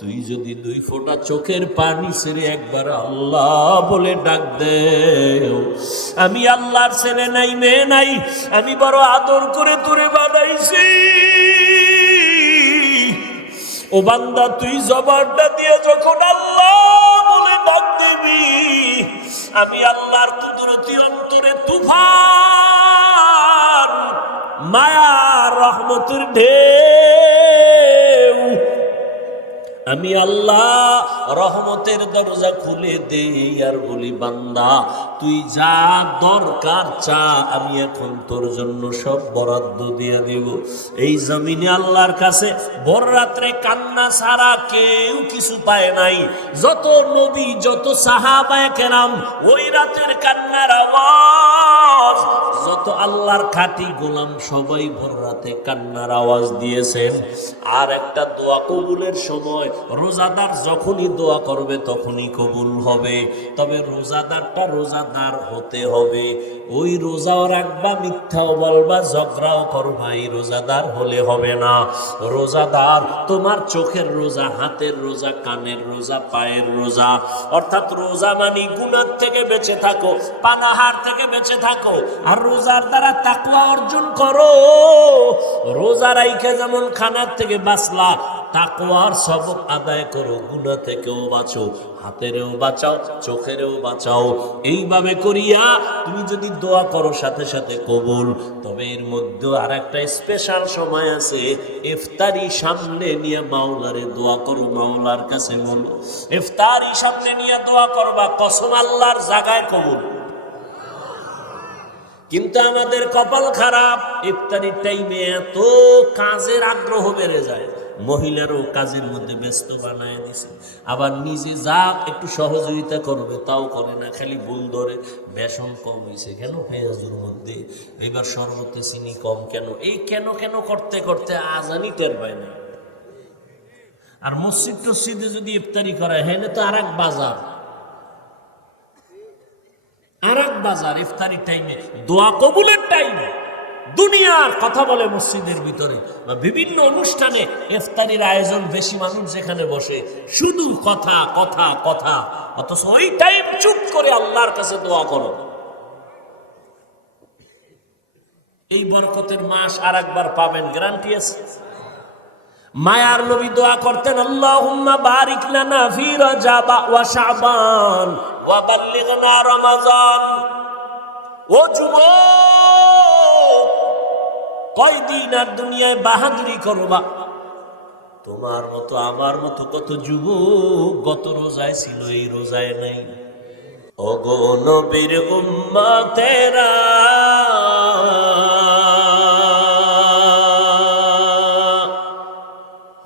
তুই যদি 2 ফোঁটা চোখের পানি ছেড়ে একবার আল্লাহ বলে ডাক দে, আমি আল্লাহর ছেলে নাই মেয়ে নাই, আমি বড় আদর করে তোরে বানাইছি। ও বান্দা, তুই জবানটা দিয়ে যখন আল্লাহ বলে ডাক দিবি, আমি আল্লাহর কুদরতি অন্তরে তুফান মায়া রহমতের ঢেউ, আমি আল্লাহ রহমতের দরজা খুলে দেই আর বলি, বান্দা তুই যা দরকার চা, আমি এখন তোর জন্য সব বরাদ্দ দিয়ে দেব। এই জমিনে আল্লাহর কাছে ভোর রাত্রে কান্না ছাড়া কেউ কিছু পায় নাই। যত নবী, যত সাহাবায়ে কেরাম ওই রাতের কান্নার আওয়াজ, যত আল্লাহর খাঁটি গোলাম সবাই ভোর রাতে কান্নার আওয়াজ দিয়েছেন। আর একটা দোয়া কবুলের সময়, রোজাদার যখনই দোয়া করবে তখনই কবুল হবে। তবে রোজাদারটা রোজাদার হতে হবে। ওই রোজাও রাখবা, মিথ্যাও বলবা, ঝগড়াও করবা, এই রোজাদার হলে হবে না। রোজাদার তোমার চোখের রোজা, হাতের রোজা, কানের রোজা, পায়ের রোজা। অর্থাৎ রোজা মানে গুনাহ থেকে বেঁচে থাকো, পানাহার থেকে বেঁচে থাকো, আর রোজার দ্বারা তাকওয়া অর্জন করো। রোজা রাইখা যেমন খানার থেকে বাঁচলা, তাকওয়ার সবক আদায় করো, গুনাহ থেকেও বাঁচো, হাতেরও বাঁচাও, চোখেরও বাঁচাও। এইভাবে করিয়া তুমি যদি দোয়া করো সাথে সাথে কবুল। তবে এর মধ্যে আর একটা স্পেশাল সময় আছে, ইফতারি সামনে নিয়ে মাওলারে দোয়া করো, মাওলার কাছে বলো। ইফতারি সামনে নিয়ে দোয়া করবা, কসম আল্লাহর জায়গায় কবুল। কিন্তু আমাদের কপাল খারাপ, ইফতারির টাইমে এত কাজের আগ্রহ বেড়ে যায়, মহিলারও কাজের মধ্যে ব্যস্ত বানায় দিছে। আবার নিজে যা একটু সহযোগিতা করবে তাও করে না, খালি ভুল ধরে। বেসন কম হয়েছে কেন পেঁয়াজের মধ্যে, এবার শরবতে চিনি কম কেন, এই কেন কেন করতে করতে আজানি টের পায় না। আর মসজিদ টসজিদে যদি ইফতারি করা হয়, তো আর এক বাজার, আর এক বাজার। ইফতারির টাইমে, দোয়া কবুলের টাইমে দুনিয়ার কথা বলে মসজিদের ভিতরে বা বিভিন্ন অনুষ্ঠানে ইফতারির আয়োজন, বেশি মানুষ যেখানে বসে শুধু কথা কথা কথা, অথচ ওই টাইম চুপ করে আল্লাহর কাছে দোয়া করো। এই বরকতের মাস আর একবার পাবেন, গ্যারান্টি আছে। মায়ার নবী দোয়া করতেন, আল্লাহুম্মা বারিক লানা ফি রজব ওয়া শাবান ওয়া বাল্লিগনা রমাজান। ও যুবক, কয়দিন আর দুনিয়ায় বাহাদুরি করবা? তোমার মতো আমার মতো কত যুবক গত রোজায় ছিল, এই রোজায় নাই। ওগো নবীর উম্মতেরা,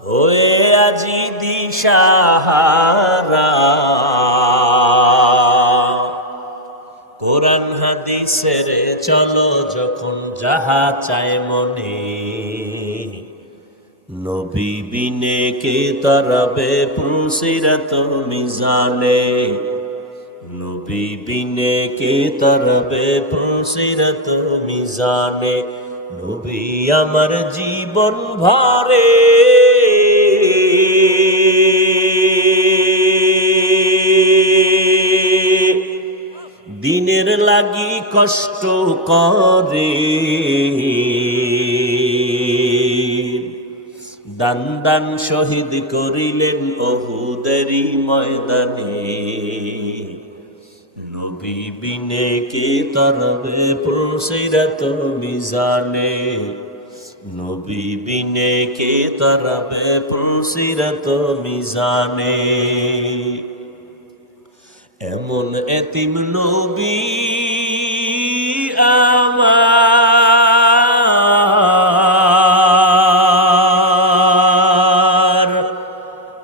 হয়ে আজি দিশাহারা, কোরআন হাদিসের চলো যখন যাহা চায় মনে, নবী বিনে কে তরবে পুসিরত মিজানে, নবী বিনে কে তরবে পুসিরত মিজানে। নবী আমার জীবন ভরে, দিনের লাগি কষ্ট করে, দান দান শহীদ করিলেন উহুদেরই ময়দানে, নবী বিনে কে তরবে পুসিরত মিজানে, নবী বিনে কে তরবে পুসিরত মিজানে। এমন এতিম নবী আমার,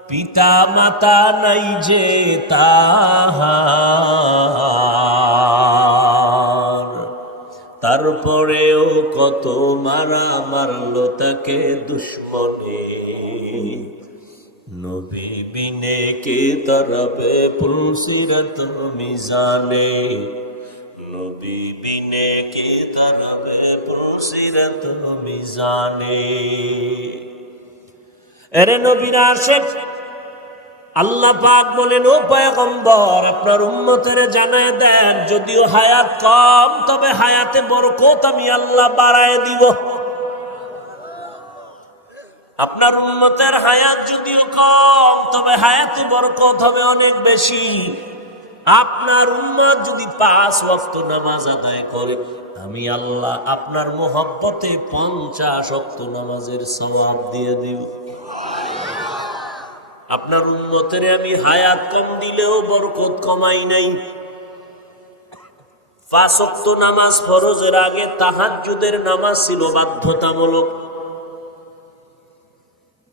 পিতা মাতা নাই যে তাহার, তারপরেও কত মারা মারলো তাকে দুশ্মনে, নবী বিনে কে তরবে পুসিরত মিজানে, নবী বিনে কে তরবে পুসিরত মিজানে। এরে নবীর আশিক, আল্লাহ পাক বলেন, ও পয়গম্বর, আপনার উম্মতের জানায় দেন, যদিও হায়াত কম, তবে হায়াতে বরকত আমি আল্লাহ বাড়ায় দিব। আপনার উম্মতের হায়াত যদিও কম, তবে হায়াতে বরকত হবে অনেক বেশি। আপনার উম্মত যদি 5 ওয়াক্ত নামাজ আদায় করে, আমি আল্লাহ আপনার মোহব্বতে 50 ওয়াক্ত নামাজের সওয়াব দিয়ে দিব। আপনার উম্মতের আমি হায়াত কম দিলেও বরকত কমাই নাই। 5 ওয়াক্ত নামাজ ফরজের আগে তাহাজ্জুদের নামাজ ছিল বাধ্যতামূলক।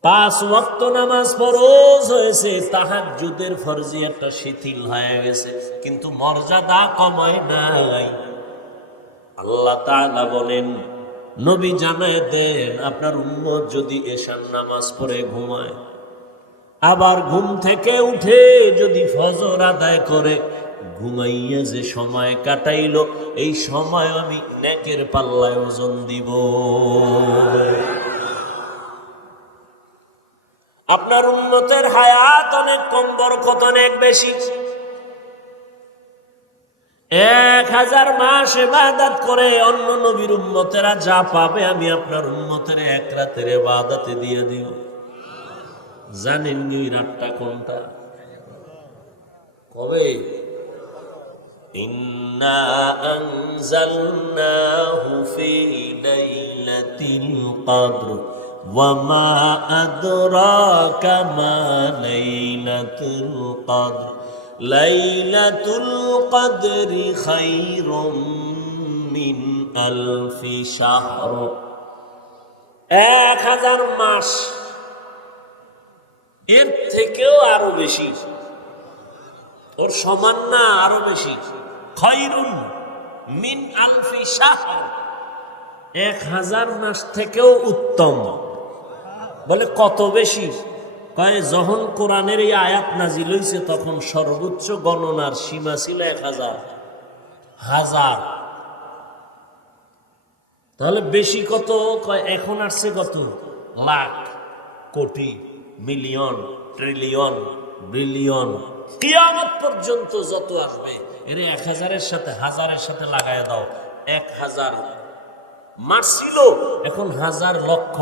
5 ওয়াক্ত নামাজ ফরজ হয়েছে, তাহাজ্জুদের ফরজিয়াতটা শিথিল হয়ে গেছে, কিন্তু মর্যাদা কমায় নাই। আল্লাহ তাআলা বলেন, নবী জানায় দেন, আপনার উম্মত যদি এশার নামাজ পড়ে ঘুমায়, আবার ঘুম থেকে উঠে যদি ফজর আদায় করে, ঘুমাইয়া যে সময় কাটাইলো, এই সময় আমি নেকের পাল্লায় ওজন দিব। আপনার উম্মতের হায়াত অনেক কম, বরকত অনেক বেশি। 1000 মাস ইবাদত করে অন্য নবীর উম্মতেরা যা পাবে, আমি আপনার উম্মতের 1 রাতের ইবাদতে দিয়ে দিব। জানেন কি ওই রাতটা কোনটা? কবে? ইন্না আনজালনাহু ফি লাইলাতিল কদর ওয়া মা আদরাকা মা লাইলাতুল কদর লাইলাতুল কদরি খায়রুম মিন আলফি শাহর। 1000 মাস, এর থেকেও আরো বেশি, ওর সমান না, আরো বেশি। খায়রুন মিন আলফি শাহর, 1000 মাস থেকেও উত্তম। বলে কত বেশি? কয় যখন কোরআনের এই আয়াত নাজিল হইছে, তখন সর্বোচ্চ গণনার সীমা ছিল 1000। তাহলে বেশি কত? কয় এখন আসছে কত? লাখ, কোটি, মিলিয়ন, ট্রিলিয়ন, বিলিয়ন, কিয়ামত পর্যন্ত যত আসবে, এর 1000-এর সাথে, 1000-এর সাথে লাগায় দাও। 1000 মাস ছিল, এখন 1000 লক্ষ,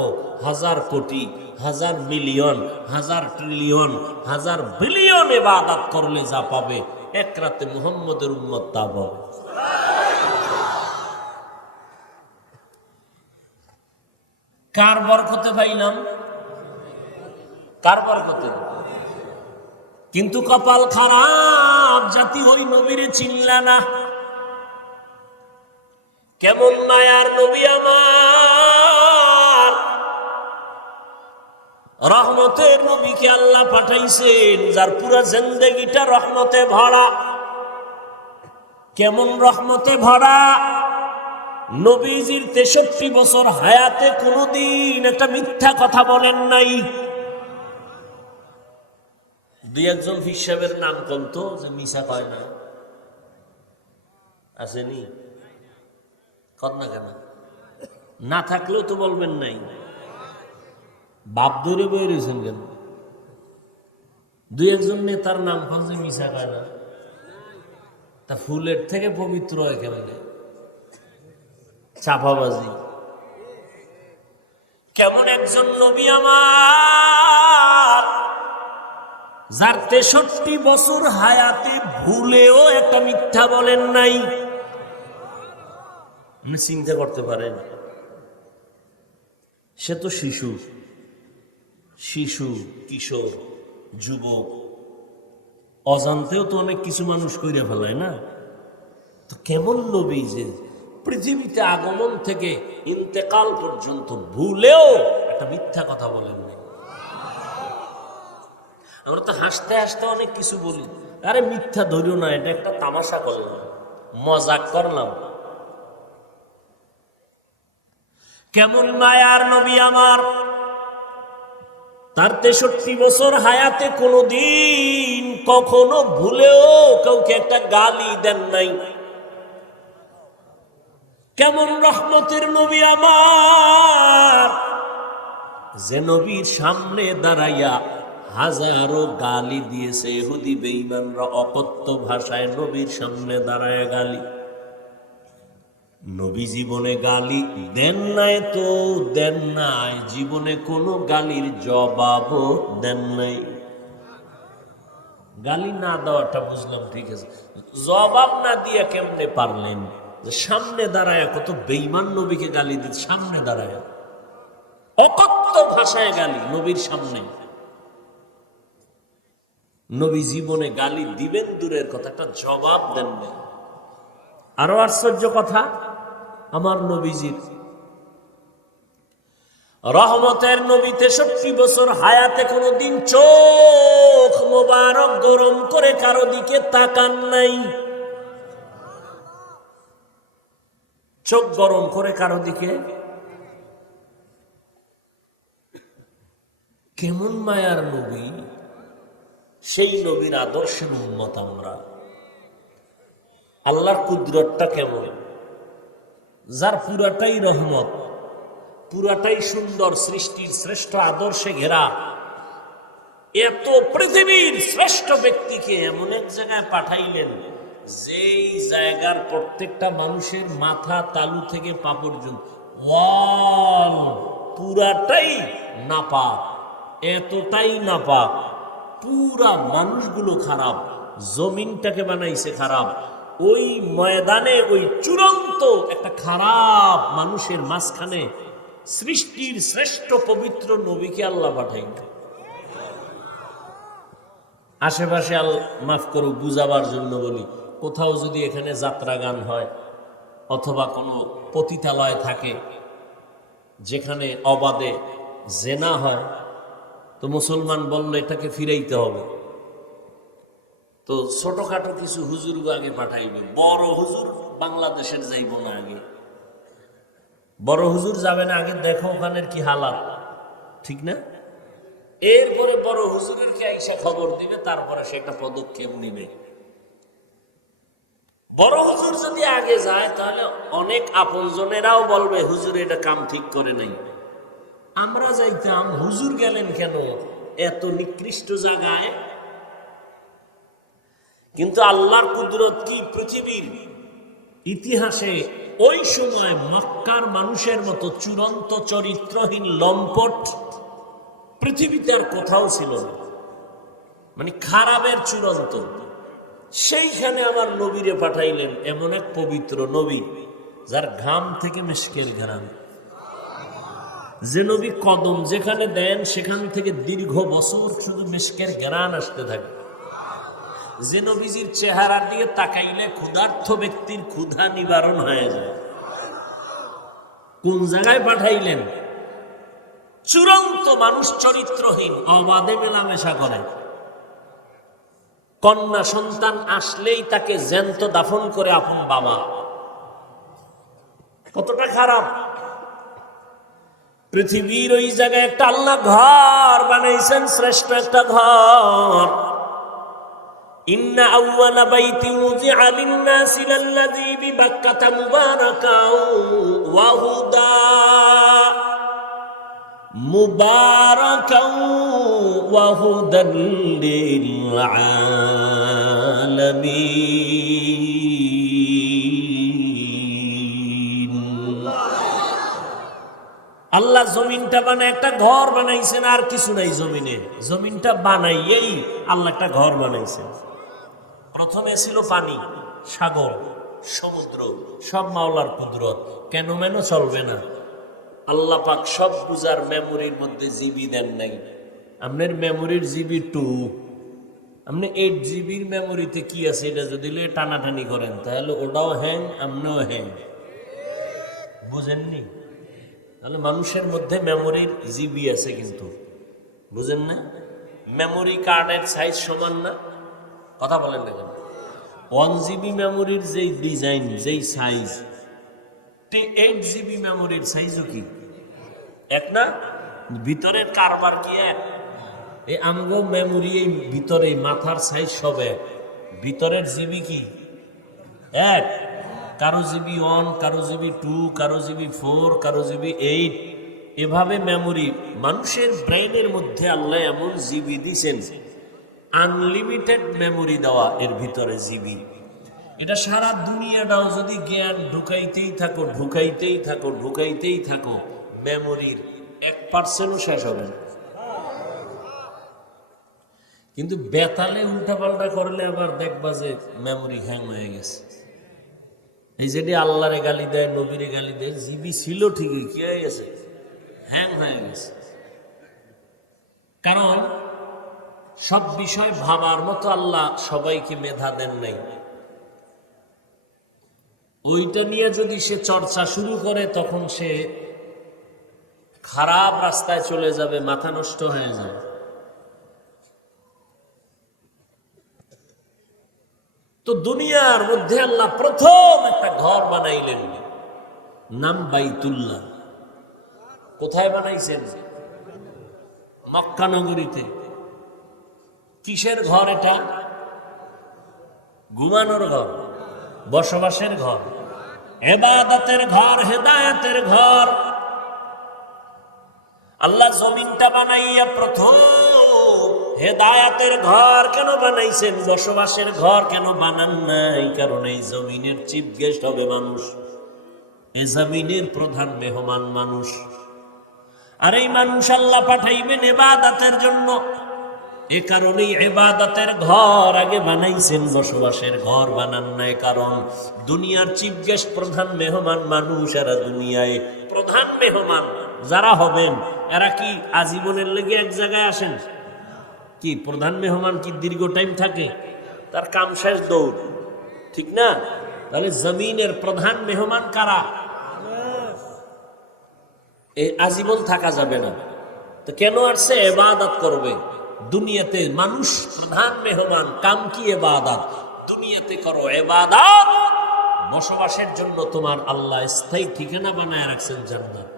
1000 কোটি, 1000 মিলিয়ন, 1000 ট্রিলিয়ন, 1000 বিলিয়ন ইবাদত করলে যা পাবে, 1 রাতে মুহাম্মদের উম্মত তা পাবে। কার বরকতে পাইলাম? কার বরকতে? কিন্তু কপাল খারাপ জাতি, ওই নবীরে চিনলা না। কেমন মায়ার নবী আমার, রহমতের নবীকে আল্লাহ পাঠাইছেন, যার পুরা জিন্দেগিটা রহমতে ভরা। কেমন রহমতে ভরা? নবীজির 63 বছর হায়াতে কোনদিন একটা মিথ্যা কথা বলেন নাই। 2-1 পীর সাহেবের নাম বলতো যে মিশা কয় না, আসেনি? কর না কেন? না থাকলেও তো বলবেন নাই। বাপ ধরে বয়ে রয়েছেন কেন? 2-1 নেতার নাম কন যে মিশা কয় না, তা ফুলের থেকে পবিত্র হয় কেমনে? চাপাবাজি। কেমন একজন নবী আমার, যার 63 বছর হায়াতে ভুলেও একটা মিথ্যা বলেন নাই। আপনি চিন্তা করতে পারেন, সে তো শিশু, কিশোর, যুবক, অজান্তেও তো অনেক কিছু মানুষ কইরা ফেলায় না? তো কেমন নবী যে পৃথিবীতে আগমন থেকে ইন্তেকাল পর্যন্ত ভুলেও একটা মিথ্যা কথা বলেন নাই। আমরা তো হাসতে হাসতে অনেক কিছু বলি, আরে মিথ্যা ধরিও না, এটা একটা তামাশা করলাম, মজাক করলাম। কেমন মায়ার নবী আমার, তার 63 বছর হায়াতে কোনদিন কখনো ভুলেও কাউকে একটা গালি দেন নাই। কেমন রহমতের নবী আমার, যে নবীর সামনে দাঁড়াইয়া হাজারো গালি দিয়েছে ইহুদি বেঈমানরা, অকথ্য ভাষায় নবীর সামনে দাঁড়ায় গালি। নবী জীবনে গালি দেন নাই তো দেন নাই, জীবনে কোনো গালির জবাবও দেন নাই। গালি না দেওয়াটা বুঝলাম, ঠিক আছে, জবাব না দিয়ে কেমনে পারলেন? যে সামনে দাঁড়ায় কত বেঈমান নবীকে গালি দিতে, সামনে দাঁড়ায় অকথ্য ভাষায় গালি নবীর সামনে। নবী জীবনে গালি দিবেন দূরের কথা, একটা জবাব দেন নাই। আরো আশ্চর্য কথা, আমার নবীজির রহমতের নবী 63 বছর হায়াতে কোনদিন চোখ মোবারক গরম করে কারো দিকে তাকান নাই। চোখ গরম করে কারো দিকে, কেমন মায়ার নবী! সেই নবীর আদর্শের উম্মত আমরা। আল্লাহর কুদরতটা কেমন, যার পুরাটাই রহমত, পুরাটাই সুন্দর, সৃষ্টির শ্রেষ্ঠ আদর্শে ঘেরা, এত পৃথিবীর শ্রেষ্ঠ ব্যক্তিকে এমন এক জায়গায় পাঠাইলেন যেই জায়গার প্রত্যেকটা মানুষের মাথা তালু থেকে পা পর্যন্ত ওয়াল পুরাটাই নাপাক, এতটাই নাপাক, পুরা মানুষগুলো খারাপ, জমিনটাকে বানাইছে খারাপ। ওই ময়দানে ওই চূড়ান্ত একটা খারাপ মানুষের মাঝখানে সৃষ্টির শ্রেষ্ঠ পবিত্র নবীকে আল্লাহ পাঠাইলেন। আশেপাশে মাফ করো বুঝাবার জন্য বলি, কোথাও যদি এখানে যাত্রা গান হয় অথবা কোনো পতিতালয় থাকে যেখানে অবাধে জেনা হয়, তো মুসলমান বলল এটাকে ফিরাইতে হবে, তো ছোটখাটো কিছু হুজুর আগে পাঠাইবে। বড় হুজুর বাংলাদেশের যাইব না, আগে বড় হুজুর যাবে না, আগে দেখো ওখানের কি হালাত, ঠিক না? এরপরে বড় হুজুরের কি আইসা খবর দিবে, তারপরে সে একটা পদক্ষেপ নিবে। বড় হুজুর যদি আগে যায় তাহলে অনেক আপনজনেরাও বলবে হুজুর এটা কাম ঠিক করে নাই। আমরা যাইতাম, হুজুর গেলেন কেন এত নিকৃষ্ট জায়গায়? কিন্তু আল্লাহর কুদরত কি, পৃথিবীর ইতিহাসে ওই সময় মক্কার মানুষের মতো চূড়ান্ত চরিত্রহীন লম্পট পৃথিবীতে আর কোথাও ছিল না, মানে খারাপের চূড়ান্ত। সেইখানে আমার নবীরে পাঠাইলেন, এমন এক পবিত্র নবী যার ঘাম থেকে মিশকের ঘ্রাণ, যে নবী কদম যেখানে দেন সেখান থেকে দীর্ঘ বছর শুধু মিশকের ঘ্রাণ আসতে থাকে, যে নবীজির চেহারা দিয়ে তাকাইলে ক্ষুধার্থ ব্যক্তির ক্ষুধা নিবারণ হয়ে যায়। কোন জায়গায় পাঠাইলেন? চূড়ান্ত মানুষ চরিত্রহীন, অবাধে মেলামেশা করে, কন্যা সন্তান আসলেই তাকে জ্যান্ত দাফন করে আপন বাবা। কতটা খারাপ! পৃথিবীর ওই জায়গায় একটা আল্লাহ ঘর বানাইছেন, শ্রেষ্ঠ একটা ঘর। ইন্না আউওয়ালা বাইতিন উযিআ লিন-নাসি লাল্লাযী বিবাক্কাতা মুবারাকাও ওয়া হুদা মুবারাকাও ওয়া হুদাল লিল আলামিন। আল্লাহ জমিনটা বানায় একটা ঘর বানাইছেন, আর কিছু নাই জমিনে। জমিনটা বানাইয়েই আল্লাহ একটা ঘর বানাইছেন। প্রথমে ছিল পানি, সাগর, সমুদ্র, সব মাওলার কুদরত, কেন মেনো চলবে না। আল্লাহ পাক সব বুঝার মেমোরির মধ্যে জিবি দেন নাই। আপনার মেমোরির জিবি 2, আপনি 8 জিবির মেমোরিতে কি আছে এটা যদি টানাটানি করেন তাহলে ওটাও হ্যাং, আপনিও হ্যাং। বুঝেননি? তাহলে মানুষের মধ্যে মেমোরির জিবি আছে, কিন্তু বুঝেন না, মেমোরি কার্ডের সাইজ সমান না। কথা বলেন না কেন? 1 জিবি মেমোরির যেই ডিজাইন, যেই সাইজ, 8 জিবি মেমোরির সাইজও কি এক না? ভিতরের কারবার কি এক? এই আমগো মেমোরি, এই ভিতরে মাথার সাইজ সব এক, ভিতরের জিবি কি এক? কারো জিবি 1, কারো জিবি 2, কারো জিবি 4, কারো জিবি 8, এভাবে মেমোরি মানুষের ব্রেইনের মধ্যে আল্লাহ এমন জিবি দিছেন, আনলিমিটেড মেমোরি দেওয়া এর ভিতরে জিবি। এটা সারা দুনিয়াটাও যদি জ্ঞান ঢুকাইতেই থাকো ঢুকাইতেই থাকো ঢুকাইতেই থাকো, মেমোরির 1%ও শেষ হবে না। কিন্তু বেতালে উল্টাপাল্টা করলে আবার দেখবা যে মেমোরি হ্যাং হয়ে গেছে। এই যেটি আল্লাহরে গালি দেয়, নবীরে গালি দেয়, জিবি ছিল ঠিকই, কি হয়ে গেছে? হ্যাং হয়ে গেছে। কারণ সব বিষয় ভাবার মতো আল্লাহ সবাইকে মেধা দেন নাই। ওইটা নিয়ে যদি সে চর্চা শুরু করে তখন সে খারাপ রাস্তায় চলে যাবে, মাথা নষ্ট হয়ে যাবে। তো দুনিয়ার মধ্যে আল্লাহ প্রথম একটা ঘর বানাইলেন, নাম বাইতুল্লাহ। কোথায় বানাইছেন? মক্কা নগরীতে। কিসের ঘর এটা? ঘুমানোর ঘর, বসবাসের ঘর, ইবাদতের ঘর, হেদায়েতের ঘর। আল্লাহ জমিনটা বানাইয়া প্রথম হেদায়েতের ঘর কেন বানাইছেন? বসবাসের ঘর কেন বানান নাই? কারণ এই জমিনের চিফ গেস্ট হবে মানুষ, এই জমিনের প্রধান মেহমান মানুষ। আর এই মানুষ আল্লাহ পাঠাইবেন ইবাদতের জন্য। এ কারণেই ইবাদতের ঘর আগে বানাইছেন, বসবাসের ঘর বানান নাই। কারণ দুনিয়ার চিফ গেস্ট, প্রধান মেহমান মানুষ। এরা দুনিয়ায় প্রধান মেহমান যারা হবেন, এরা কি আজীবনের লেগে এক জায়গায় আসেন? কি প্রধান মেহমান কি দীর্ঘ টাইম থাকে? তার কাম শেষ, দৌড়, ঠিক না? তাহলে জমিনের প্রধান মেহমান কারা? এই আজীবন থাকা যাবে না। তো কেন আসছে? ইবাদত করবে। দুনিয়াতে মানুষ প্রধান মেহমান, কাম কি? ইবাদত। দুনিয়াতে করো ইবাদত, বসবাসের জন্য তোমার আল্লাহ স্থায়ী ঠিকানা বানায় রাখছেন জান্নাত।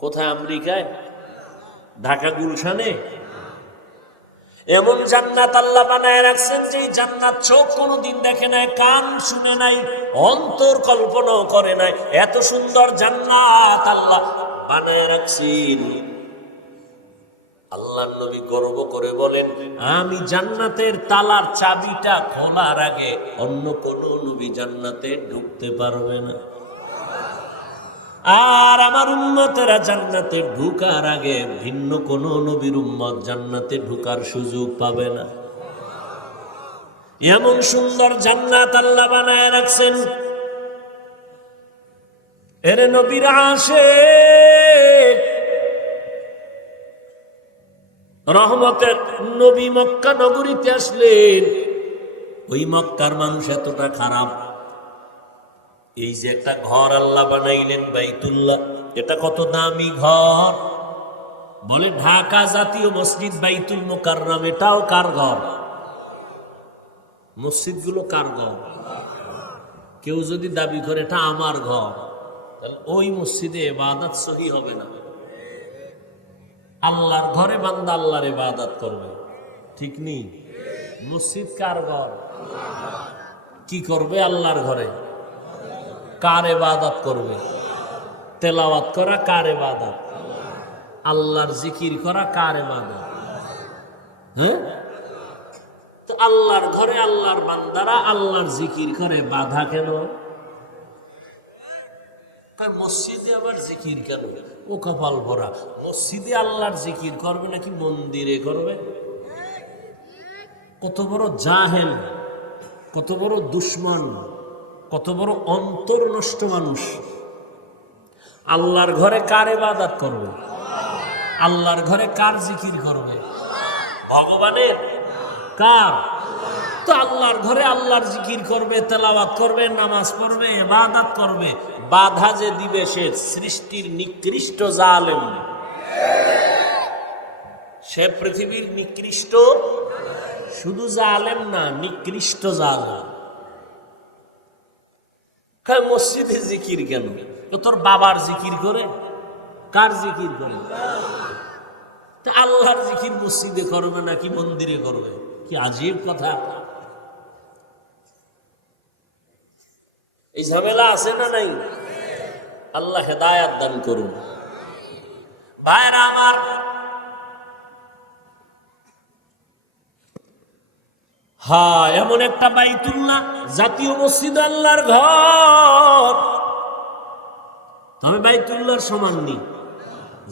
কোথায়? আমেরিকায়, ঢাকা গুলশানে এমন জান্নাত আল্লাহ বানায় রাখছেন যে জান্নাত চোখ কোনোদিন দেখে নাই, কান শুনে নাই, অন্তর কল্পনাও করে নাই। এত সুন্দর জান্নাত আল্লাহ বানায় রাখছেন। আল্লাহর নবী গর্ব করে বলেন, আমি জান্নাতের তালার চাবিটা খোলার আগে অন্য কোন নবী জান্নাতে ঢুকতে পারবে না। আর আমার উম্মতেরা জান্নাতে ঢুকার আগে ভিন্ন কোন নবীর উম্মত জান্নাতে ঢুকার সুযোগ পাবে না। এমন সুন্দর জান্নাত আল্লাহ বানায় রাখছেন। এর নবীর আশিক রহমতের নবী মক্কা নগরীতে আসলেন। ওই মক্কার মানুষ এতটা খারাপ, এই যে একটা ঘর আল্লাহ বানাইলেন বাইতুল্লাহ, এটা কত দামি ঘর! বলে ঢাকা জাতীয় মসজিদ বাইতুল মুকাররম, এটাও কার ঘর? মসজিদ গুলো কার ঘর? কেউ যদি দাবি করে এটা আমার ঘর, তাহলে ওই মসজিদে ইবাদত সহি হবে না। আল্লাহর ঘরে বান্দা আল্লাহর ইবাদত করবে, ঠিক নেই? মসজিদ কার ঘর? কি করবে আল্লাহর ঘরে? কার ইবাদত করবে? তেলাওয়াত করা কার ইবাদত? আল্লাহর জিকির করা কার ইবাদত? হ্যাঁ, তো আল্লাহর ঘরে আল্লাহর বান্দারা আল্লাহর জিকির করে, বাধা কেন? মসজিদে আবার জিকির কেন? ও কপাল ভরা, মসজিদে আল্লাহর জিকির করবে নাকি মন্দিরে করবে? কত বড় জাহেল, কত বড় দুশ্মন, কত বড় অন্তর নষ্ট মানুষ! আল্লাহর ঘরে কার ইবাদত করবে? আল্লাহর ঘরে কার জিকির করবে? ভগবানের? কার? তো আল্লাহর ঘরে আল্লাহর জিকির করবে, তেলাওয়াত করবে, নামাজ পড়বে, ইবাদত করবে। বাধা যে দিবে সে সৃষ্টির নিকৃষ্ট জালেম, সে পৃথিবীর নিকৃষ্ট, শুধু জালেম না, নিকৃষ্ট জালেম। মসজিদে জিকির কেন? তো তোর বাবার জিকির করে, কার জিকির করে? তা আল্লাহর জিকির মসজিদে করবে নাকি মন্দিরে করবে? কি আজীব কথা! এই ঝামেলা আছে না নাই? আল্লাহ হেদায়াত দান করুন। ভাইরা আমার, হ্যাঁ, এমন একটা বাইতুল্লাহ, জাতীয় মসজিদ আল্লাহর ঘর, তবে বাইতুল্লাহর সমান নেই।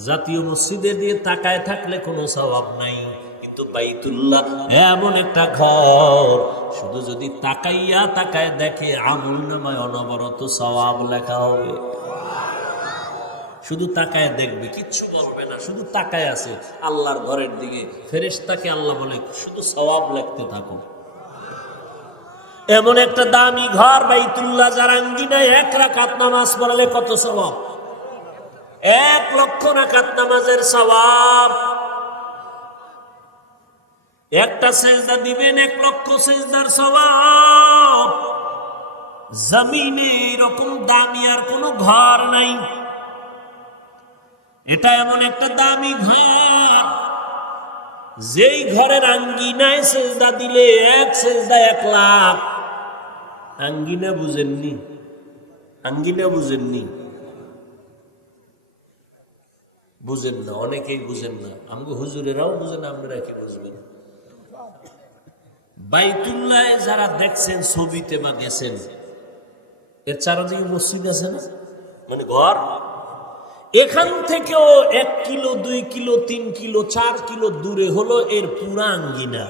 জাতীয় মসজিদে দিয়ে তাকায় থাকলে কোনো সওয়াব নাই, কিন্তু বাইতুল্লাহ এমন একটা ঘর, শুধু যদি তাকাইয়া তাকায় দেখে আমলনামায় অনবরত সওয়াব লেখা হবে। শুধু তাকায় দেখবে, কিচ্ছু বলবে না, শুধু তাকায় আছে আল্লাহর ঘরের দিকে। ফেরেশতাকে আল্লাহ বলে শুধু সওয়াব লিখতে থাকো। এমন একটা দামি ঘর বাইতুল্লাহ, যার আঙ্গিনায় 1 রাকাত নামাজ পড়লে কত সওয়াব? 1 লক্ষ রাকাত নামাজের সওয়াব। একটা সেজদা দিবেন 1 লক্ষ সেজদার সওয়াব। জমিনে এরকম দামি আর কোনো ঘর নাই। এটা এমন একটা দামি ঘর, যেই ঘরের আঙ্গিনায় সেজদা দিলে 1 সেজদা 1 লাখ। আঙ্গিনা বুঝেননি? আঙ্গিনা বুঝেননি? বুঝেন না, অনেকেই বুঝেন না। আমাকে হুজুরেরাও বুঝেন না, আপনারা কি বুঝবেন? বাইতুল্লাহ যারা দেখছেন ছবিতে বা গেছেন, এর চারদিকে মসজিদ আছে না, মানে ঘর। এখান থেকেও 1 কিলো 2 কিলো 3 কিলো 4 কিলো দূরে হলো এর পুরা আঙ্গিনা।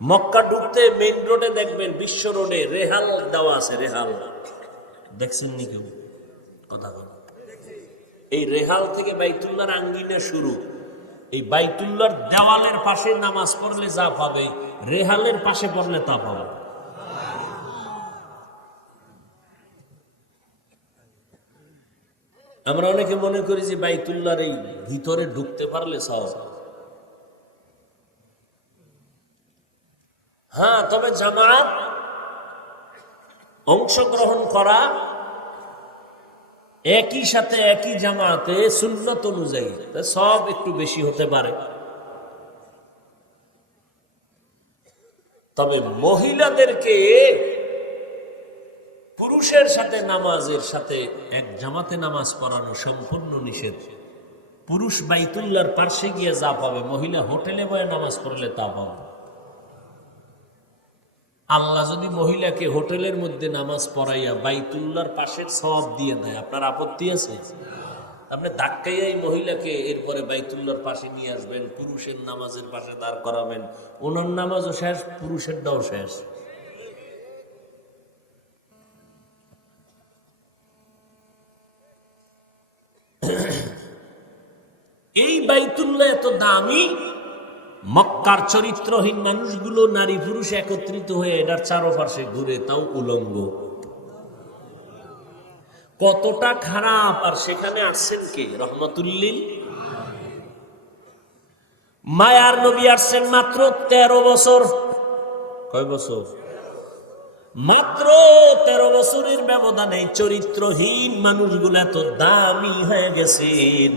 মক্কা ঢুকতে মেইন রোডে দেখবেন, বিশ্ব রোডে রেহাল দেওয়া আছে। রেহাল দেখছেন নি কেউ? কথা বল। এই রেহাল থেকে বাইতুল্লাহর আঙ্গিনা শুরু। এই বাইতুল্লাহর দেওয়ালের পাশে নামাজ পড়লে যা পাবে, রেহালের পাশে পড়লে তা পাবে। আমরা অনেকে মনে করি যে বাইতুল্লাহর এই ভিতরে ঢুকতে পারলে সওয়াব। হ্যাঁ, তবে জামাত অংশগ্রহণ করা, একই সাথে একই জামাতে সুন্নত অনুযায়ী সব একটু বেশি হতে পারে। তবে মহিলাদেরকে পুরুষের সাথে নামাজের সাথে এক জামাতে নামাজ পড়ানো সম্পূর্ণ নিষেধ। পুরুষ বাইতুল্লাহর পাশে গিয়ে যা পাবে, মহিলা হোটেলে বয়ে নামাজ পড়লে তা পাবে। আল্লাহ যদি মহিলাকে হোটেলের মধ্যে নামাজ পড়াইয়া বাইতুল্লাহর পাশের সওয়াব দিয়ে দেয়, আপনার আপত্তি আছে? আপনি ধাক্কাইয়াই মহিলাকে এরপরে বাইতুল্লাহর পাশে নিয়ে আসবেন, পুরুষের নামাজের পাশে দাঁড় করাবেন, ওনার নামাজও শেষ, পুরুষেরটাও শেষ। এই বাইতুল্লাহ এত দামি, মক্কার চরিত্রহীন মানুষগুলো নারী পুরুষ একত্রিত হয়ে এটার চারপাশে ঘুরে, তাও উলঙ্গ। কতটা খারাপ! আর সেখানে আসছেন কে? রহমাতুল্লিল। মায়ার নবী আসছেন মাত্র 13 বছর। কয় বছর? মাত্র 13 বছরের ব্যবধানে চরিত্রহীন মানুষগুলো এত দামি হয়ে গেছেন।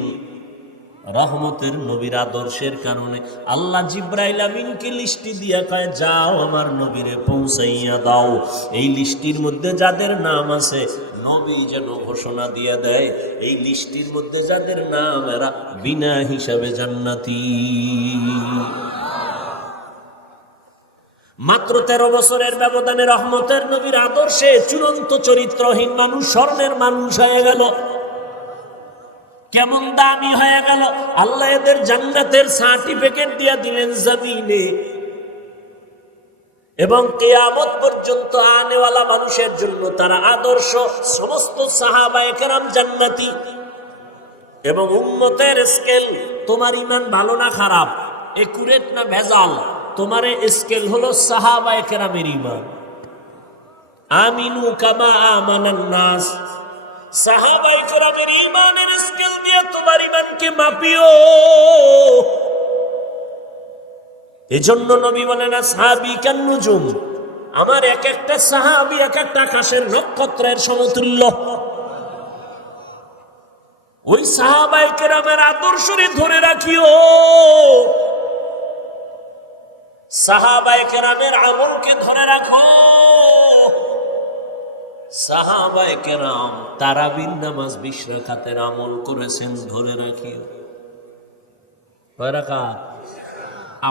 রহমতের নবীর আদর্শের কারণে আল্লাহ জিব্রাইল আমিনকে লিস্টি দিয়া কয়, যাও আমার নবীরে পৌঁছাইয়া দাও। এই লিস্টির মধ্যে যাদের নাম আছে, নবী যেন ঘোষণা দিয়া দেয়, এই লিস্টির মধ্যে যাদের নাম, এরা বিনা হিসাবে জান্নাতি। মাত্র 13 বছরের ব্যবধানে রহমতের নবীর আদর্শে চূড়ান্ত চরিত্রহীন মানুষ স্বর্ণের মানুষ হয়ে গেল। কেমন দামি হয়ে গেল! আল্লাহ এদের জান্নাতের সার্টিফিকেট দিয়া দিলেন জমিনে, এবং কিয়ামত পর্যন্ত আনেওয়ালা মানুষের জন্য তারা আদর্শ। সমস্ত সাহাবায়ে কেরাম জান্নাতি। এবং উম্মতের স্কেল, তোমার ইমান ভালো না খারাপ, একুরেট না ভেজাল, তোমার স্কেল হলো সাহাবায়ে কেরামের ইমান। আমিনু কামা আমানান নাস। সাহাবায়ে কেরামের ঈমানের স্কেল দিয়ে তোমার ঈমানকে মাপিও। এজন্য নবী বলেন, আসহাবী কান নুজুম, আমার এক একটা সাহাবী এক একটা আকাশের নক্ষত্রের সমতুল্য। ওই সাহাবায়ে কেরামের আদর্শরে ধরে রাখিও, সাহাবায়ে কেরামের আমলকে ধরে রাখো। সাহাবায়ে কেরাম তারাবির নামাজ 20 রাকাতের আমল করেছেন। ধরে রাখি কয় রাকাত?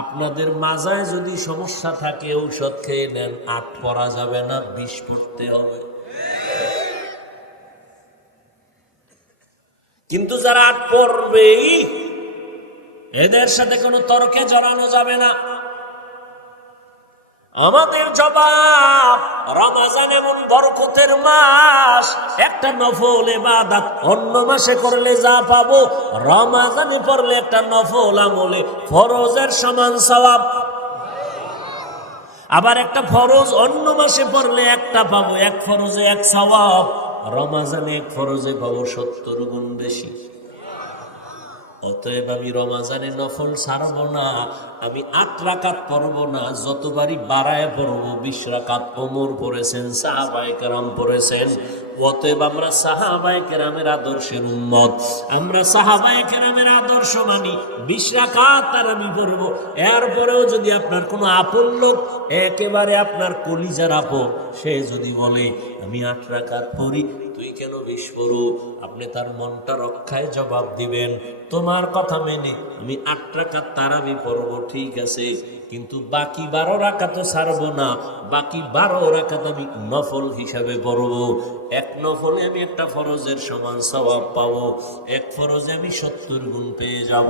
আপনাদের মাজায় যদি সমস্যা থাকে ঔষধ খেয়ে নেন, 8 পড়া যাবে না, 20 পড়তে হবে। কিন্তু যারা 8 পড়বে এদের সাথে কোনো তর্কে জড়ানো যাবে না। আমাদের জবাব, রমজান এমন বরকতের মাস, একটা নফল ইবাদত অন্য মাসে করলে যা পাবো, রমজানে পড়লে একটা নফল আমলে ফরজের সমান সওয়াব। আবার একটা ফরজ অন্য মাসে পড়লে একটা পাবো, এক ফরজে এক সওয়াব। রমজানে এক ফরজে পাবো 70 গুণ বেশি। অতএব আমি রমজানে নফল ছাড়বো না, আমি 8 রাকাত পড়বো না, যতবারই বাড়ায় পড়বো। 20 রাকাত ওমর পড়েছেন, সাহাবায়ে কেরাম পড়েছেন। অতএব আমরা সাহাবায়ে কেরামের আদর্শের উম্মত, আমরা সাহাবায়ে কেরামের আদর্শ মানি। 20 রাকাত আর আমি পড়বো। এরপরেও যদি আপনার কোনো আপন লোক, একেবারে আপনার কলিজার আপন, সে যদি বলে আমি 8 রাকাত পড়ি, তুই কেন 20 পড়ো, আপনি তার মনটা রক্ষায় জবাব দিবেন, তোমার কথা মেনে আমি 8 রাকাত তারাবি পড়বো, ঠিক আছে, কিন্তু বাকি 12 রাকাতও ছাড়বো না। বাকি 12 রাকাত আমি নফল হিসাবে পড়বো। এক নফলে আমি একটা ফরজের সমান সওয়াব পাবো, এক ফরজে আমি 70 গুণ পেয়ে যাব।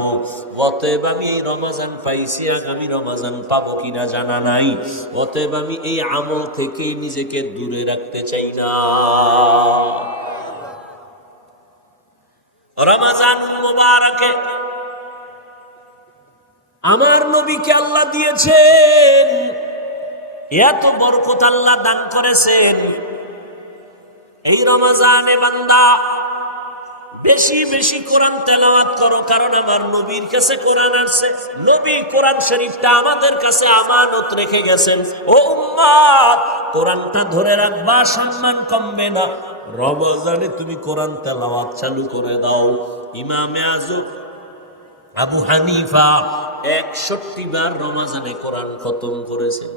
অতএব আমি এই রমজান পাইছি, আগামী রমজান পাবো কিনা জানা নাই। অতএব আমি এই আমল থেকেই নিজেকে দূরে রাখতে চাই না। রমজান মুবারকে আমার নবীকে আল্লাহ দিয়েছেন, এত বরকত আল্লাহ দান করেছেন। এই রমজানে বান্দা বেশি বেশি কোরআন তেলাওয়াত করো, কারণ আমার নবীর কাছে কোরআন আছে। নবী কোরআন শরীফটা আমাদের কাছে আমানত রেখে গেছেন। ও উম্মত, কোরআনটা ধরে রাখবা, সম্মান কমবে না। রমজানে তুমি কোরআন তেলাওয়াত চালু করে দাও। ইমামে আজম আবু হানিফা 61 বার রমজানে কোরআন খতম করেছেন।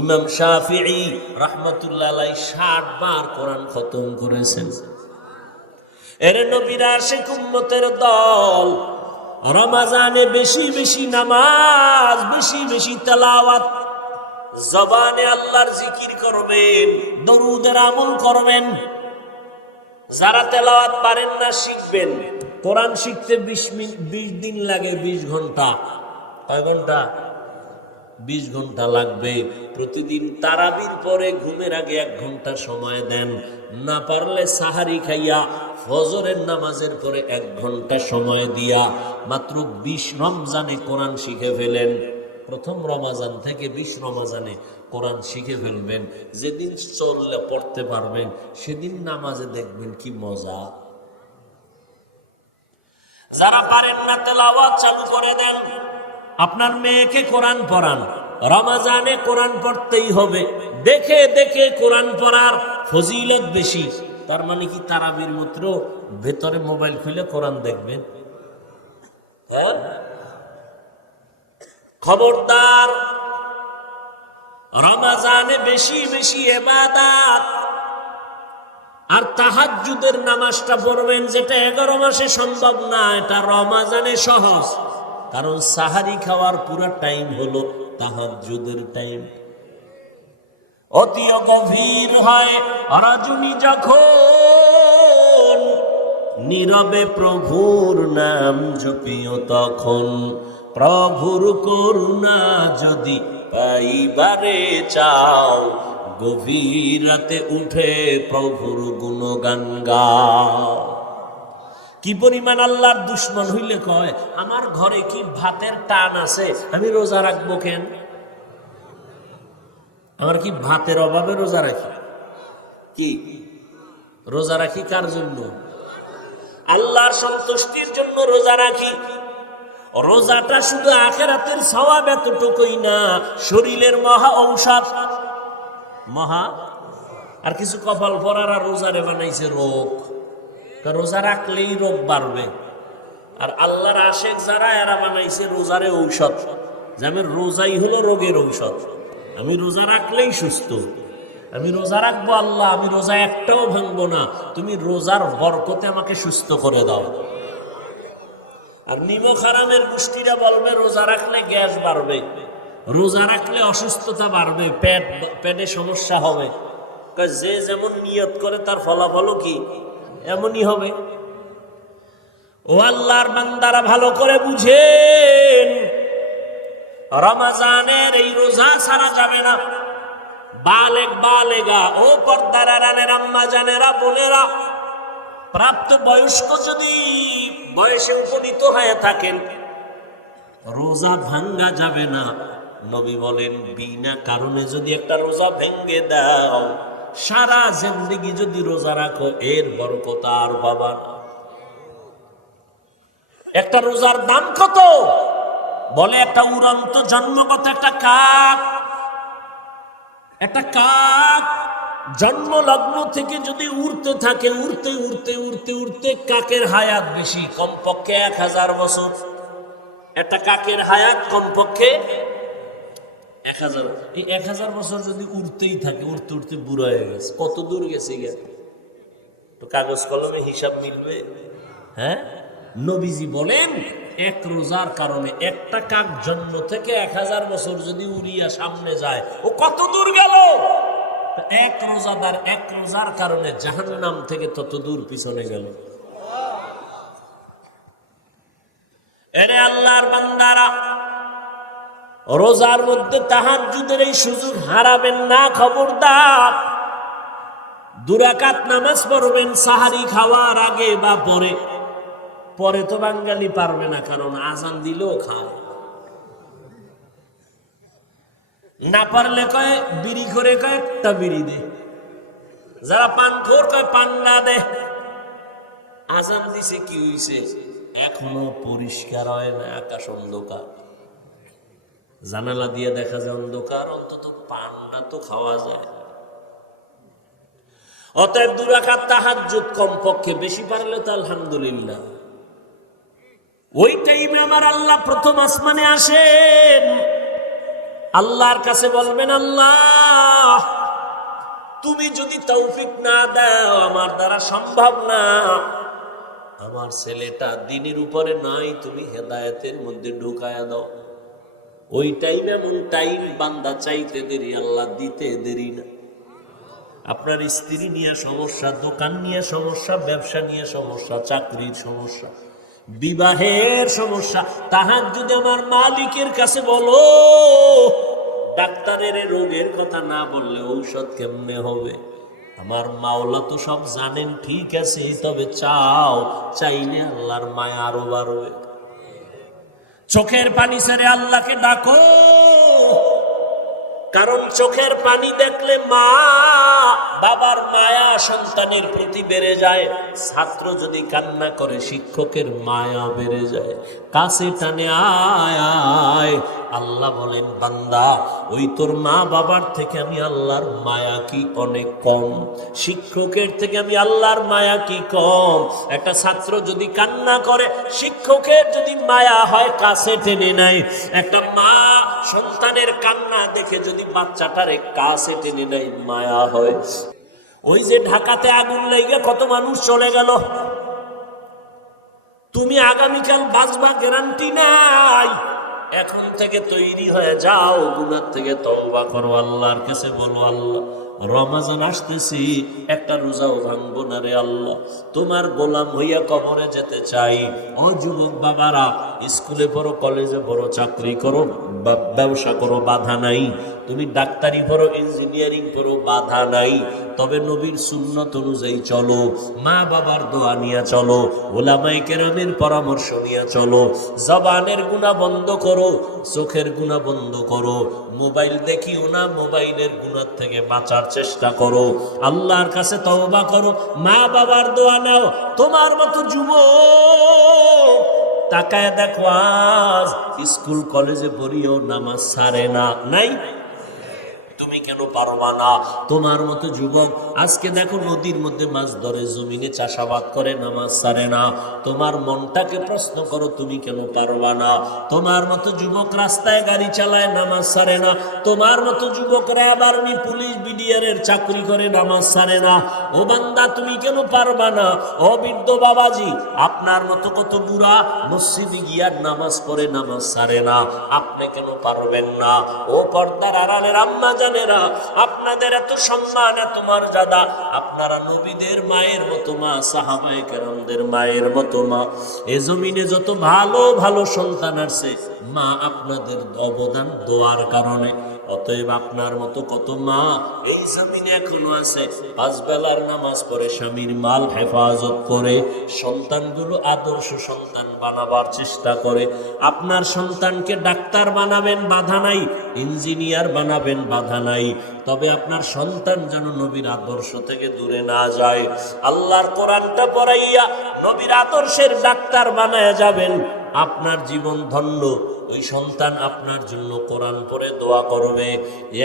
ইমাম শাফিঈ রাহমাতুল্লাহ আলাইহি 60 বার কোরআন খতম করেছেন। এর নবীর আশিক উম্মতের দল রমজানে বেশি বেশি নামাজ, বেশি বেশি তেলাওয়াত, জবানে আল্লাহর জিকির করবেন, দরুদের আমল করবেন। যারা তেলাওয়াত পারেন না শিখবেন। কোরআন শিখতে 20 দিন লাগে, 20 ঘন্টা। কয় ঘন্টা? 20 ঘন্টা লাগবে। প্রতিদিন তারাবির পরে ঘুমের আগে 1 ঘন্টা সময় দেন। না পারলে সাহারি খাইয়া ফজরের নামাজের পরে 1 ঘন্টা সময় দিয়া মাত্র 20 রমজানে কোরআন শিখে ফেলেন। প্রথম রমজান থেকে 20 রমজানে কোরআন শিখে ফেলবেন। যেদিন চললে পড়তে পারবেন, সেদিন নামাজে দেখবেন কি মজা। যারা পারেন না তেলাওয়াত চালু করে দেন। আপনার মেয়েকে কোরআন পড়ান, রমজানে কোরআন পড়তেই হবে। দেখে দেখে কোরআন পড়ার ফজিলত বেশি। তার মানে কি তারাবির মাত্র ভেতরে মোবাইল খুলে কোরআন দেখবেন? হ্যাঁ, খবরদার। রমজানে বেশি বেশি ইবাদত আর তাহাজ্জুদের নামাজটা পড়বেন, যেটা 11 মাসে সম্ভব না, এটা রমজানে সহজ। কারণ সাহারি খাওয়ার পুরো টাইম হলো তাহাজ্জুদের টাইম। অতি গভীর হয় রজনী যখন, নীরবে প্রভুর নাম জপিও তখন। প্রভুর করুণা যদি পাইবারে চাও, গভীর রাতে উঠে প্রভুর গুণগান গাও। কি পরিমাণ আল্লাহর দুশ্মন হইলে কয়, আমার ঘরে কি ভাতের টান আছে, আমি রোজা রাখবো কেন? আমার কি ভাতের অভাবে রোজা রাখি? কি রোজা রাখি কার জন্য? আল্লাহর সন্তুষ্টির জন্য রোজা রাখি। রোজাটা শুধু আখিরাতের সওয়াব এতটুকুই না, শরীরের মহা ঔষধ। মহা আর কিছু কপাল পরারা রোজারে বানাইছে রোগ। রোজা রাখলেই রোগ বাড়বে। আর আল্লাহর আশেক যারা, এরা বানাইছে রোজারে ঔষধ। যে আমার রোজাই হলো রোগের ঔষধ, আমি রোজা রাখলেই সুস্থ। আমি রোজা রাখবো আল্লাহ, আমি রোজা একটাও ভাঙবো না, তুমি রোজার বরকতে আমাকে সুস্থ করে দাও। আর নিমক হারামের গোষ্ঠীরা বলবে রোজা রাখলে গ্যাস বাড়বে, রোজা রাখলে অসুস্থতা বাড়বে, পেটে সমস্যা হবে। যে যেমন নিয়ত করে তার ফলাফলও কি এমনই হবে। ও আল্লাহর বান্দারা ভালো করে বুঝেন, রমজানের এই রোজা ছাড়া যাবে না। বালেগ বালেগা, ও পর্দার আড়ালের আম্মা জানেরা, বোনেরা, প্রাপ্ত বয়স্ক যদি বয়সে উপনীত হয়ে থাকেন, রোজা ভাঙ্গা যাবে না। নবী বলেন বিনা কারণে যদি একটা রোজা ভেঙ্গে দাও, সারা জিন্দেগি যদি রোজা রাখো, এর বরকত আর পাবা না। একটা রোজার দাম কত? বলে একটা উড়ন্ত জন্মগত একটা কাক, একটা কাক জন্ম লগ্ন থেকে যদি উড়তে থাকে, উড়তে উড়তে উড়তে উড়তে কাকের হায়াত বেশি, কমপক্ষে 1000 বছর। একটা কাকের হায়াত কমপক্ষে 1000। এই 1000 বছর যদি উড়তেই থাকে, উড়তে উড়তে বুড়ো হয়ে গেছে, কত দূর গেছে গেছে তো কাগজ কলমে হিসাব মিলবে? হ্যাঁ, নবীজি বলেন এক রোজার কারণে একটা কাক জন্ম থেকে 1000 বছর যদি উড়িয়া সামনে যায়, ও কত দূর গেল। এক রোজাদার এক রোজার কারণে জাহান্নাম থেকে তত দূর পিছনে গেল। এরে আল্লাহর বান্দারা, রোজার মধ্যে তাহাজ্জুদের এই সুযোগ হারাবেন না, খবরদার। 2 রাকাত নামাজ পড়বেন সাহারি খাওয়ার আগে বা পরে। পরে তো বাঙালি পারবে না, কারণ আজান দিলেও খায় না। পারলে কয় বিড়ি করে, কয়েকটা বিড়ি দে। যারা পান খোর কয় পান না দে। আজান দিছে কি হইছে? এখনো পরিষ্কার হয় না, আকাশ অন্ধকার, জানালা দিয়ে দেখা যায় অন্ধকার, অন্তত পানটা তো খাওয়া যায়। অতএব 2 রাকাত তাহাজ্জুদ কমপক্ষে, বেশি পারলে তো আলহামদুলিল্লাহ। ওই টাইমে আমার আল্লাহ প্রথম আসমানে আসেন, আল্লাহর কাছে বলবেন, আল্লাহ তুমি যদি তৌফিক না দাও, আমার দ্বারা সম্ভব না, আমার ছেলেটা দ্বীনের উপরে নাই, তুমি হেদায়েতের মধ্যে ঢুকায়া দাও। ওই টাইম এমন টাইম, বান্দা চাইতে দেরি, আল্লাহ দিতে দেরি না। আপনার স্ত্রী নিয়ে সমস্যা, দোকান নিয়ে সমস্যা, ব্যবসা নিয়ে সমস্যা, চাকরির সমস্যা, বিবাহের সমস্যা, তাহাজ্জুদ আমার মালিকের কাছে বলো। ডাক্তারের রোগের কথা না বললে ঔষধ কেমনে হবে? আমার মাওলা তো সব জানেন, ঠিক আছে, তবে চাও, চাইলে আল্লাহর মায়া আরো বাড়বে। চোখের পানি ছেড়ে আল্লাহকে ডাকো, কারণ চোখের পানি দেখলে মা বাবার মায়া সন্তানের প্রতি বেড়ে যায়। ছাত্র যদি কান্না করে, শিক্ষকের মায়া বেড়ে যায়। কাছে টানে আয় আয়। আল্লাহ বলেন, বান্দা ওই তোর মা বাবার থেকে আমি আল্লাহর মায়া কি অনেক কম? শিক্ষকের থেকে আমি আল্লাহর মায়া কি কম? একটা ছাত্র যদি কান্না করে, শিক্ষকের যদি মায়া হয় কাছে টেনে নেয়। একটা মা সন্তানের কান্না দেখে যদি বাচ্চাটারে কাছে টেনে নেয়, মায়া হয়। ওই যে ঢাকাতে আগুন লেগে কত মানুষ চলে গেল, তুমি আগামীকাল বাঁচবা গ্যারান্টি নাই। এখন থেকে তৈরি হয়ে যাও, গুনাহ থেকে তওবা করো, আল্লাহর কাছে বলো, আল্লাহ রমজান আসতেছি, একটা রোজাও ভাঙবো না রে আল্লাহ, তোমার গোলাম হইয়া কবরে যেতে চাই। ও যুবক বাবারা, স্কুলে পড়ো, কলেজে পড়ো, চাকরি করো, ব্যবসা করো, বাধা নাই। তুমি ডাক্তারি পড়ো, ইঞ্জিনিয়ারিং পড়ো, বাধা নাই। তবে নবীর সুন্নত অনুযায়ী চলো, মা বাবার দোয়া নিয়ে চলো, ওলামায়ে কেরামের পরামর্শ নিয়ে চলো। জবানের গুনাহ বন্ধ করো, চোখের গুনাহ বন্ধ করো, মোবাইল দেখিও না, মোবাইলের গুনাহ থেকে বাঁচার চেষ্টা করো, আল্লাহর কাছে তওবা করো, মা বাবার দোয়া নাও। তোমার মতো যুবক তাকায় দেখো, আজ স্কুল কলেজে পড়িও নামাজ ছাড়ে না, নাই? তুমি তুমি কেন পারবা না? তোমার মতো যুবক আজকে দেখো নদীর মধ্যে মাছ ধরে, জমিনে চাষাবাদ করে, নামাজ ছাড়ে না। তোমার মনটাকে প্রশ্ন করো, তুমি কেন পারবা না? তোমার মতো যুবক রাস্তায় গাড়ি চালায়, নামাজ ছাড়ে না। তোমার মতো যুবকরা আবার পুলিশ বিডিআরের চাকরি করে, নামাজ ছাড়ে না। ও বান্দা, তুমি কেন পারবা না? ও বৃদ্ধ বাবাজি, আপনার মতো কত বুড়া মসজিদে গিয়ার নামাজ পড়ে, নামাজ ছাড়ে না, আপনি কেন পারবেন না? ও পর্দার আড়ালের আম্মা জানেরা, আপনাদের এত সম্মান, এত মর্যাদা, আপনারা নবীদের মায়ের মতো মা, সাহাবায়ে কেরামদের মায়ের মতো মা। এ জমিনে যত ভালো ভালো সন্তান আসছে, মা আপনাদের অবদান দোয়ার কারণে। অতএব আপনার মতো কত মা এই জমিনে এখনো আছে, পাঁচ বেলার নামাজ পড়ে, স্বামীর মাল হেফাজত করে, সন্তানগুলো আদর্শ সন্তান বানাবার চেষ্টা করে। আপনার সন্তানকে ডাক্তার বানাবেন, বাধা নাই, ইঞ্জিনিয়ার বানাবেন, বাধা নাই, তবে আপনার সন্তান যেন নবীর আদর্শ থেকে দূরে না যায়। আল্লাহর কোরআনটা পড়াইয়া নবীর আদর্শের ডাক্তার বানায়া যাবেন, আপনার জীবন ধন্য। ওই সন্তান আপনার জন্য কোরআন পড়ে দোয়া করবে।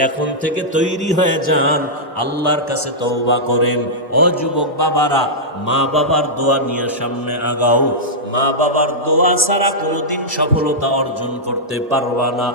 এখন থেকে তৈরি হয়ে যান, আল্লাহর কাছে তওবা করেন। ও যুবক বাবারা, মা বাবার দোয়া নিয়ে সামনে আগাও। মা বাবার দোয়া ছাড়া কোনোদিন সফলতা অর্জন করতে পারবা না।